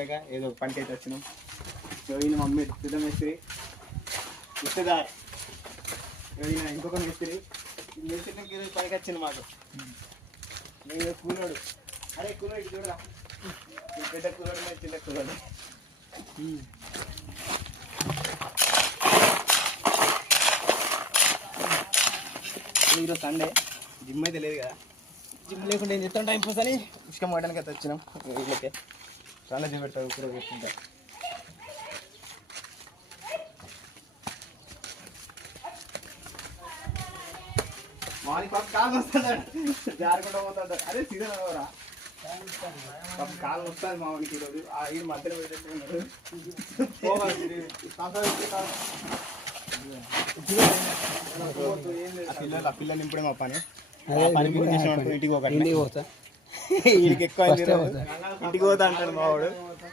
ఏదో పనికి అయితే వచ్చినాం. సో ఈయన మమ్మీ పెద్ద మేస్త్రి ఇష్టదార్, ఈయన ఇంకొక మేస్త్రి. మేస్త్రికి ఈరోజు పనికి వచ్చింది మాకు. నేను కూలోడు. అరే కూలోడు చూడరా, పెద్ద కూలోడు మీద చిన్న కూలోడు. ఈరోజు సండే, జిమ్ అయితే లేదు కదా. జిమ్ లేకుండా ఏం చెప్తాం, టైం పాస్ అని ఇష్టం పడడానికి అయితే వచ్చినాం. వీళ్ళకే చాలా చూపెడతారు, ఇప్పుడు పెట్టుకుంటా. మాది పాప కాలు వస్తాడు, జారకుండా పోతాడు. అరే సీజన్ అవరా పాప కాలు వస్తుంది మా వానికి ఈరోజు. ఈ మధ్యలో పెట్టేస్తున్నాడు. ఆ పిల్లలు ఇప్పుడే మా పని ఇంటికి పోతా, ఇంటికి ఎక్కువ ఇంటికి పోతా అంటాడు మా వాడు.